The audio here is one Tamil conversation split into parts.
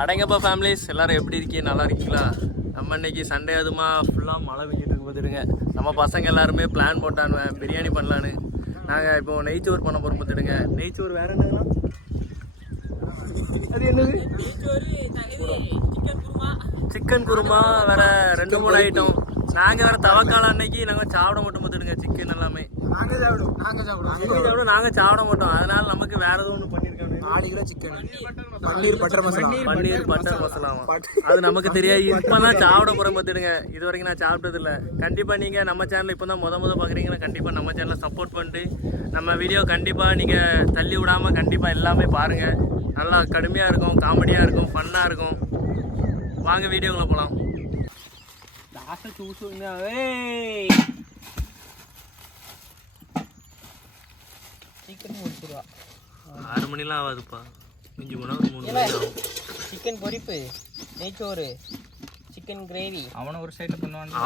அடங்கப்பா ஃபேமிலிஸ் எல்லாரும் எப்படி இருக்கீங்க? நல்லா இருக்கீங்களா? நம்ம இன்னைக்கு சண்டே அதுமா ஃபுல்லாக மழை பெஞ்சிட்டு இருக்கு பார்த்துடுங்க. நம்ம பசங்க எல்லாருமே பிளான் போட்டானுவேன் பிரியாணி பண்ணலான்னு. நாங்கள் இப்போ நெய்ச்சோறு பண்ண போகிறோம் பார்த்துடுங்க. நெய்ச்சோறு வேறு என்னதுன்னா அது என்னது? சிக்கன் குருமா வேற 2-3 ஐட்டம். நாங்கள் வேற தவக்கால அன்னைக்கு நாங்கள் சாப்பிட மாட்டோம் பார்த்துடுங்க. சிக்கன் எல்லாமே நாங்கள் சாப்பிட மாட்டோம். அதனால நமக்கு வேற எதுவும் ஒன்று பண்ணியிருக்காங்க. 4 கிலோ சிக்கன், பன்னீர் பட்டர் மசாலாமா அது நமக்கு தெரியாது. இப்பதான் சாப்பிட போறேன் பார்த்துடுங்க. இது வரைக்கும் நான் சாப்பிட்டது இல்லை. கண்டிப்பா நீங்க நம்ம சேனல் இப்போ தான் முத பாக்குறீங்கன்னா கண்டிப்பா நம்ம சேனலை சப்போர்ட் பண்ணிட்டு நம்ம வீடியோ கண்டிப்பா நீங்க தள்ளி விடாம கண்டிப்பா எல்லாமே பாருங்க. நல்லா கடுமையா இருக்கும், காமெடியா இருக்கும், ஃபன்னா இருக்கும். வாங்க வீடியோக்குள்ள போலாம். சிக்கன் முடிச்சிருவா 6 மணிலாம் ஆகாதுப்பா. மிஞ்சி போனா 3 மணி ஆகும். சிக்கன் பொரிப்பு, நெய்ச்சோறு, சிக்கன் கிரேவி. அவன ஒரு சைடுல பண்ணுவான்,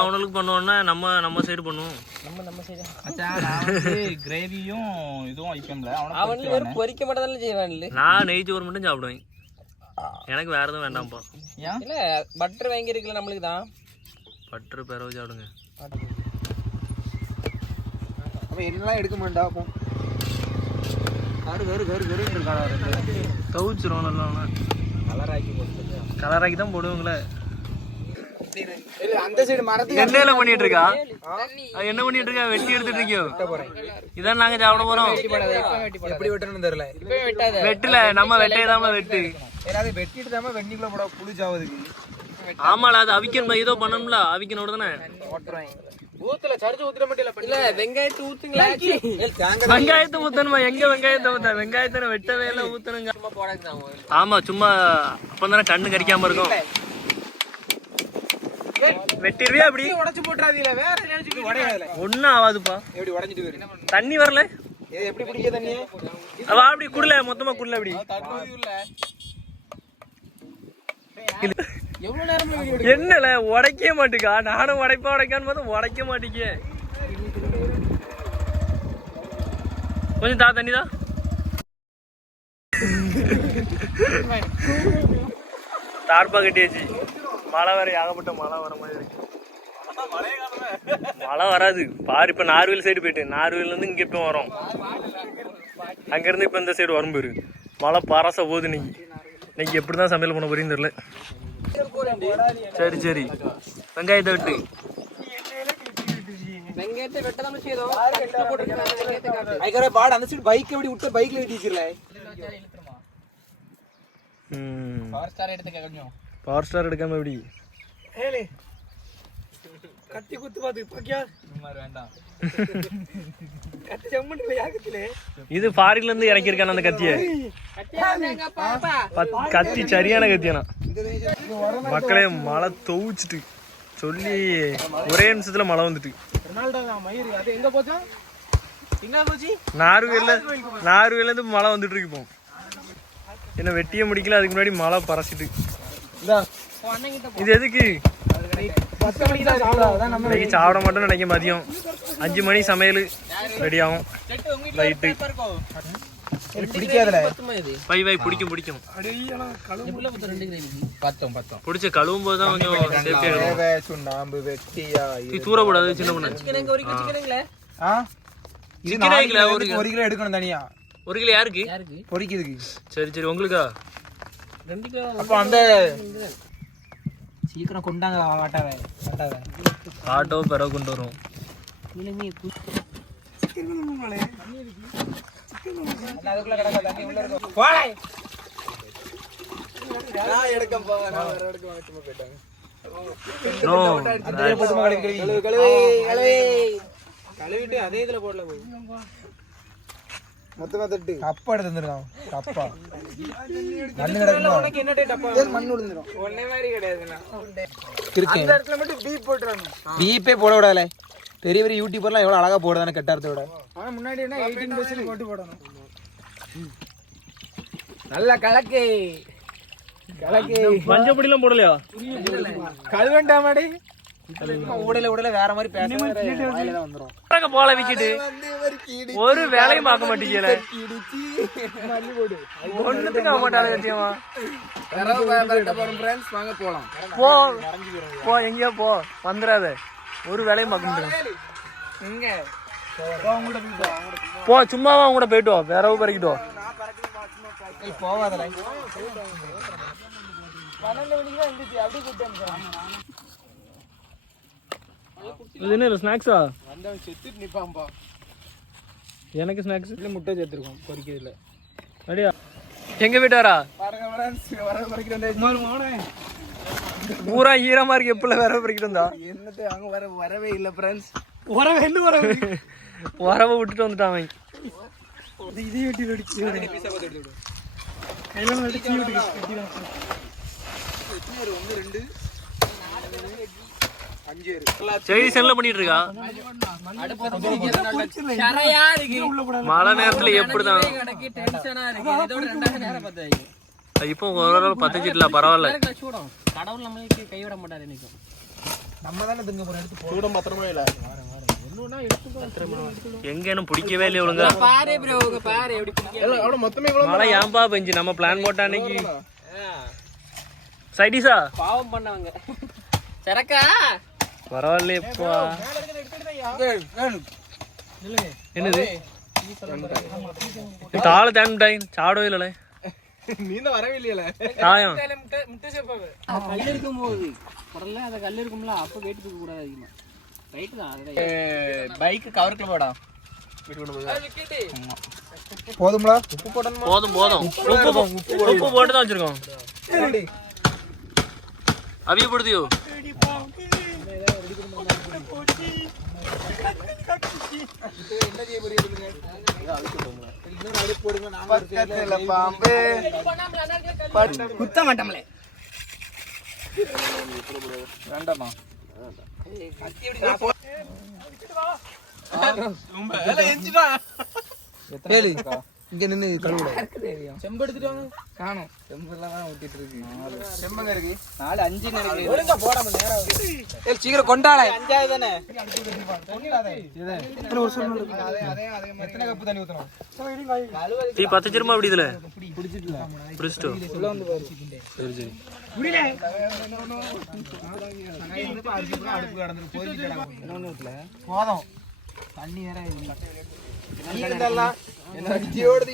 அவனுக்கு பண்ணுவான்னா நம்ம சைடு பண்ணுவோம். நம்ம சைடு மச்சான். நான் வந்து கிரேவியும் இதுவும் ஐட்டம்ல அவனுக்கு ஒரு பொரிக்க மட்டும் தான் செய்வான்ல. நான் நெய்ச்சோறு மட்டும் சாப்பிடுவேன். எனக்கு வேற எதுவும் வேண்டாம்ப்பா. இல்ல பட்டர் வாங்கி இருக்குல நம்மளுக்கு தான். பட்டர் பெறவு சாப்பிடுங்க. அப்ப எல்லாம் எடுக்க மாட்டா. அப்போ தவிச்சிரும் நல்லா கலராக்கி தான் போடுவாங்களே. அந்த சைடு மரத்துக்கு என்ன பண்ணிட்டு இருக்கா? என்ன பண்ணிட்டு இருக்கா? வெட்டி எடுத்துட்டு இருக்கியோ? இதான் நாங்க சாப்பிட போறோம். எப்படி வெட்டணும்னு தெரியல. வெட்டல, நம்ம வெட்டையதாம வெட்டு. வெட்டிட்டு தான் வெண்ணிக்குள்ள போட புளிச்சாவதுக்கு. ஆமால, அது அவிக்கணும். ஏதோ பண்ணணும்ல, அவிக்கனோட தானே ஊத்துல சரிச்சு ஊத்துற மட்டும் இல்ல, வெங்காயத்தை ஊத்துங்களா? வெங்காயத்தை ஊத்தணுமா? எங்க வெங்காயத்தை ஊத்த? வெங்காயத்தை வெட்டவே எல்லாம் ஊத்தணுங்க. ஆமா, சும்மா அப்பதானே கண்ணு கறிக்காம இருக்கும். வெட்டிடுவியா? அப்படி உடைச்சு போட்டுறாதீல, வேற உடையாதுல ஒன்னும் ஆகாதுப்பா. எப்படி உடைஞ்சிட்டு வரும்? தண்ணி வரல. எப்படி பிடிக்க தண்ணி? அவ அப்படி குடல, மொத்தமா குடல. அப்படி என்னல உடைக்க மாட்டுக்கா? நானும் உடைக்கான்னு பார்த்தா உடைக்க மாட்டேங்க. கொஞ்சம் தா, தண்ணி தான். தார்பா கட்டியாச்சு. மழை வேற, ஏகப்பட்ட மழை வர மாதிரி இருக்கு. மழை வராது பாரு. இப்ப நார்வேல் சைடு போயிட்டு, நார்வேல இருந்து இங்க இப்ப வரோம். அங்க இருந்து இப்ப இந்த சைடு வரும் பாரு. மழை பரச போகுது. இன்னைக்கு எப்படிதான் சமையல் பண்ண போறீங்கன்னு தெரியல. சரி வெங்காயத்தை வெட்டு. வெங்காயத்தை வெட்டதாம செய்தோம். பாடு அந்த சைடு பைக் எப்படி விட்டு பைக்ல வெட்டிச்சிரல. பவர் ஸ்டார் எடுக்காம எப்படி? கத்தி குத்து பாத்து பாக்கியா வேண்டாம். கத்தி ஜம்மன்ல யாகத்திலே இது ஃபாரின்ல இருந்து இறக்கி இருக்கான அந்த கத்தியை. கத்தி சரியான கத்தியானா. மக்களே, மழை தோவிச்சிட்டு சொல்லி ஒரே நிமிஷத்துல மழை வந்துட்டு. நார்வேல இருந்து மழை வந்துட்டு இருக்கு. இப்போ என்ன வெட்டியே முடிக்கல, அதுக்கு முன்னாடி மழை பறசிட்டு. இது எதுக்கு? இன்னைக்கு சாப்பிட மாட்டோம்னு நினைக்க. மதியம் 5 மணி சமையல் ரெடி ஆகும். லைட்டு பிடிக்கும் பிடிச்ச கழுவும் போதுதான் கொஞ்சம் சுண்ணாம்பு வெட்டியா தூரக்கூடாது. சின்ன பொண்ணு ஒரு கிலோ எடுக்கணும் தனியா. 1 கிலோ யாருக்கு? பொரிக்குதுக்கு. சரி உங்களுக்கா? 2 கிலோ. அப்ப அந்த சீக்கிரம் கொண்டாங்க. ஆட்டோ பிறகு கொண்டு வரும். கழுவிட்டு அதே இதுல போடல. மொத்தமா தட்டு கப்பா எடுத்து வந்துருக்கான். கப்பா மண்ணு கிடக்குமா? உனக்கு என்ன டப்பா? மண்ணு விழுந்துரும். ஒண்ணே மாதிரி கிடையாதுண்ணா. அந்த இடத்துல மட்டும் பீப் போட்டுறானு. பீப்பே போட விடாதே. பெரிய யூடியூபர்லாம் எவ்வளவு அழகா போடுதானே கட்டாரத்தோட. ஆனா முன்னாடி என்ன 18% போட்டு போடணும். நல்ல கலக்கு மஞ்சள் பொடி எல்லாம் போடலையா? கழுவண்டாமாடி. ஊடல வேற மாதிரி பேச வந்துரும் போல விக்கிட்டு ஒரு வேலையும் பார்க்க மாட்டீங்கல ஒண்ணுத்துக்கு ஆக மாட்டாங்க சத்தியமா. போலாம் போ போ எங்கேயோ போ வந்துடாத ஒரு வேலையும் பார்க்க மாட்டேங்க. போ சும்மாவா அவங்க கூட போயிட்டு வா வேறவும் பறிக்கிட்டு வா. போவாத இது என்ன ஸ்நாக்ஸா? செத்துட்டு நிப்பாம்பா. எனக்கு ஸ்நாக்ஸ் இல்ல முட்டை சேர்த்துருக்கோம் பொரிக்கிறதுல. ரெடியா? எங்க வீட்டாரா பூரா ஈரமா இருக்கு. எப்பல வேற பறிக்கிட்டு வந்தா என்னது அங்க வரவே இல்ல ஃப்ரெண்ட்ஸ். வரவை விட்டுட்டு வந்துட்டான் அவன். செய்தி செல்ல பண்ணிட்டு இருக்கா. மழை நேரத்துல எப்படிதான் இப்போ ஓரளவு பத்துச்சிட்டல பரவாயில்ல. கடவுள் நம்மளுக்கு கைவிட மாட்டாரு. நினைக்கும் நம்ம தானே திங்க போற எடுத்து சூடம் பத்திரமா இல்ல. எங்கன்னு பிடிக்கவே இல்லை ஒழுங்கா. பாரு ப்ரோ பாரு எப்படி பிடிக்கல. அவ்வளவு மொத்தமே இவ்வளவு மழை ஏன்பா பெஞ்சு நம்ம பிளான் போட்ட அன்னைக்கு சைடிஸா பாவம் பண்ணவங்க. சரக்கா பரவாயில்லையப்பா. என்னது தாள தேன்மிட்டாய் சாடவே இல்லை. நீ தான் வரவே இல்லையல. தாயம் கல் இருக்கும் போது உடல்ல அந்த கல் இருக்கும்ல அப்ப வெயிட் தூக்க கூடாது அதிகமா. ரைட் தான். பைக் கவர்க்குள்ள போடா. போதும்ல உப்பு போடணும். போதும் போதும் உப்பு போட்டு தான் வச்சிருக்கோம். அவிய போடுதியோ குத்த மாட்டோம்ல. வேண்டாமா இங்க நின்னு கழுவுட. செம்பு எடுத்துட்டு வாங்க. காணோம் செம்பெல்லாம் ஊத்திட்டு இருக்கு. செம்பங்க இருக்கு 4 5 நினைக்கிறேன். ஒழுங்கா போடாம நேரா ஏய் சீக்கிரம் கொண்டாளே. 5 தானே. எத்தனை வருஷம் எத்தனை கப்பு தண்ணி ஊத்தணும்? டீ பத்து சிரமா அப்படி இதுல குடிச்சிட்டல புடிச்சிட்டோ உள்ள வந்து பாரு. சரி சரி குடிலே. அடுப்பு கடந்து போயிட்டடா. இன்னொன்னு ஊத்தல. போதும். தண்ணி வேற இல்ல. நீ இருந்தால என்ன ஜியோடு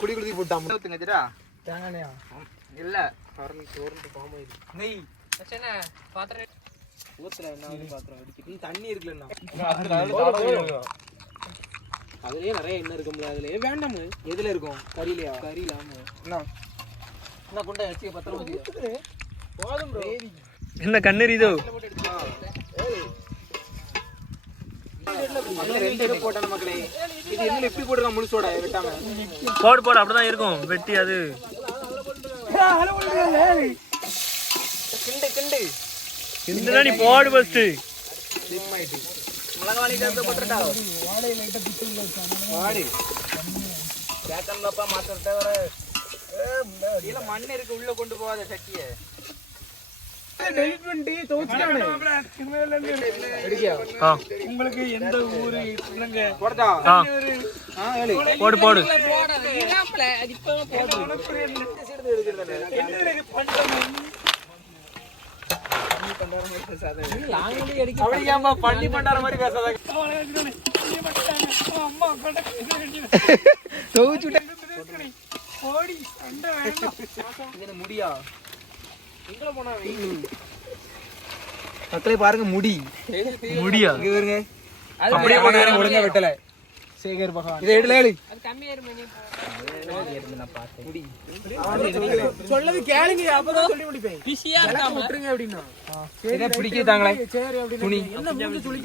குடி குடி போட்டாம். ஊத்துங்கடா. தேங்காய்யா? இல்ல. கரண்ட் சோர்ந்து பாமா இது. நெய். சச்சன பாத்திரம் ஊத்துற என்ன பாத்திரம் அடிக்கிட்டு தண்ணி இருக்குலன்னா. அதுலயே நிறைய எண்ணெய் இருக்கும்ல. அதுலயே வேண்டாம். எதுல இருக்கும்? கறியிலயா? கறியில ஆமா. என்ன குண்டை வச்சு பத்திரம் ஊத்தி. போதும் ப்ரோ. என்ன கண்ணெறிதோ போட்டான மக்களே. இது என்ன இப்படி போட்டுருக்கான் முழுசோட வெட்டாம. போடு போடு அப்படிதான் இருக்கும் வெட்டி அது. கிண்டு கிண்டு இந்த நீ போடு ஃபர்ஸ்ட். மிளகாய் சேர்த்து போட்டுட்டா. வாடை லைட்டா பிச்சுல வச்சானே. வாடி. கேக்கல்லப்பா மாத்தறத வர. இல்ல மண்ணு இருக்கு உள்ள கொண்டு போகாத சட்டியை. டெலிட் பண்ணி தோச்சிட்டானே. உங்களுக்கு எந்த ஊரு சொல்லுங்க. போடா. போடு போடு. போடாத அது இப்ப போடு. லாங்கலி அடிக்க அப்படியாமா பண்ணி பண்டார மாதிரி பேசாத. அம்மா தோச்சிட்டே. ஓடி அண்ட வேண்டாம். இது முடியா? எங்கல போனா மக்களே பாருங்க முடி. முடியா? இங்க பாருங்க. அப்படியே போடுறேன் ஒழுங்கா வெட்டல. சேகர் பகவான். இத எடுல ஏளு. அது கம்மியா இருக்கு நீ. நான் பார்த்தேன். முடி. சொல்லது கேளுங்க அப்பதான் சொல்லி முடிப்பேன். பிசியா இருக்காம விட்டுருங்க அப்படினா. என்ன பிடிக்குதாங்களே? சரி அப்படினா. துணி. என்ன மூஞ்சி சொல்லி.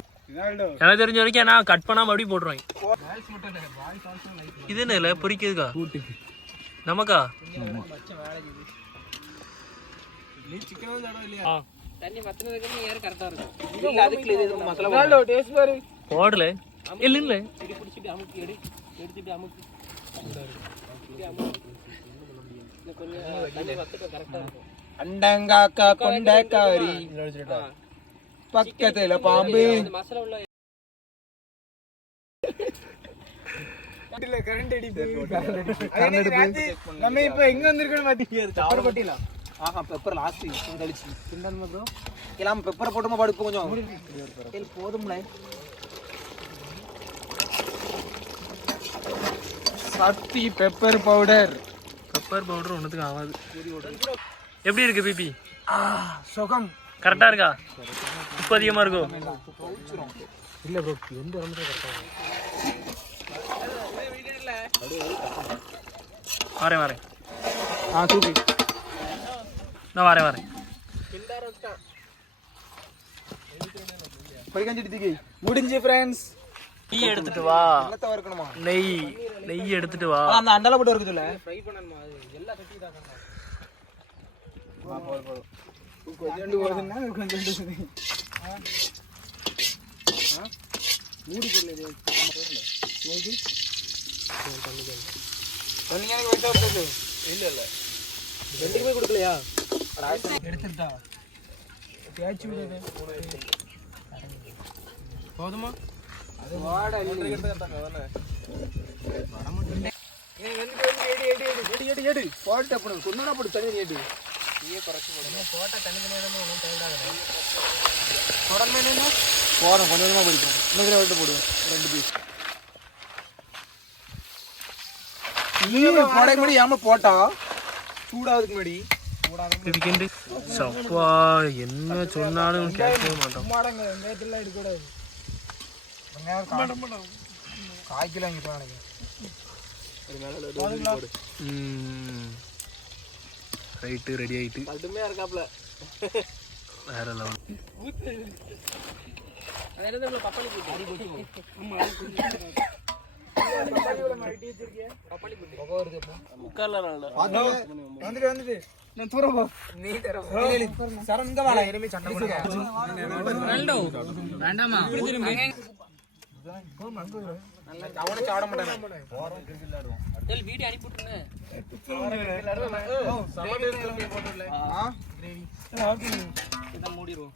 எனக்கு தெரிஞ்ச வரைக்கும் நான் கட் பண்ணாம அப்படியே போடுறேன். இது என்ன இல்ல பொரிக்குதுக்கா? நமக்கா? நீ சிக்கன் சாடோ இல்லையா? தண்ணி மத்தனதுக்கு ஏர் கரெக்ட்டா இருக்கும். இல்ல அதுக்கு இது மசாலா. நாலோ டேஸ்ட் பாரு. போடல. இல்ல இல்ல. இடி புடிச்சிட்டு அமுக்கி எடுத்துட்டு அமுக்கி. இந்த கொஞ்சம் தண்ணி வத்தக்க கரெக்ட்டா இருக்கும். அண்டங்காக்கா கொண்டக்காரி. பக்கத்துல பாம்பு மசாலா உள்ள நம்ம இப்ப எங்க வந்திருக்கோம் பாத்தீங்க ஆஹா பெப்பர் லாஸ்ட் கழிச்சு திண்டானுமா ப்ரோ எல்லாம் பெப்பரை போட்டுமா பாடு கொஞ்சம் போதும்ல சக்தி பெப்பர் பவுடர் ஒன்றுத்துக்கு ஆகாது. எப்படி இருக்கு பிபி? சுகம் கரெக்டா இருக்கா? உப்பு அதிகமா இருக்கும். இல்ல ப்ரோ எந்த இடத்துல கரெக்டா வரேன் தூக்கி நான் வரேன். முடிஞ்சு ஃப்ரெண்ட்ஸ். நெய் எடுத்துட்டு வா. இருக்கணுமா நெய் எடுத்துட்டு வா. அந்த அண்டல போட்டு இருக்குதுல்ல ஃப்ரை பண்ணணுமா? அது எல்லா சட்டி தாக்கணும். கொஞ்சம் ஓடுனா கொஞ்சம் மூடி போடல ஓகே தண்ணியானே வைட்டா போடு. இல்ல ரெண்டுமே கொடுக்கலையா? எடுத்துட்டா தேய்ச்சி விடுது போதுமா? அது வாடா இல்ல எடுத்துட்டாங்க தானே வர மாட்டேன். ஏய் வந்து எடி போட் அப்படி சொன்னடா போடு தண்ணி எடி நீயே குறைச்சு போடு. போட்டா தண்ணி தண்ணியானே ஒண்ணும் தேவையில்லை. போடணும் என்ன போறோம் கொஞ்சம் கொஞ்சமா போடுவோம். இன்னும் விட்டு போடுவோம் 2 பீஸ். நீ போடக்கு முன்னாடி ஏமா போட்டா சூடாவதுக்கு முன்னாடி இதுக்கிண்டு சப்பா என்ன சொன்னாலும் கேட்கவே மாட்டோம். மாடங்க வெங்காயத்தெல்லாம் எடுக்கக்கூடாது. வெங்காயம் காய் கிலோ இங்கே நினைக்கிறேன். ரைட்டு ரெடி ஆயிட்டு கடுமையா இருக்காப்ல வேற லெவல். அது என்ன பப்பாளி போட்டு அடி போட்டு ஆமா பப்பாளி போட்டு போக வருது அப்போ உட்கார்ல வந்துட்டு நான் தூர போ நீ தர சரங்க வாடா இனிமே சண்டை போடுங்க ரெண்டோ வேண்டாமா நல்லா அவனே சாட மாட்டானே டேல் வீடியோ அனுப்பி விட்டுருங்க. சம டேஸ்ட்ல போட்டுறல கிரேவி ஓகே இத மூடிடுவோம்.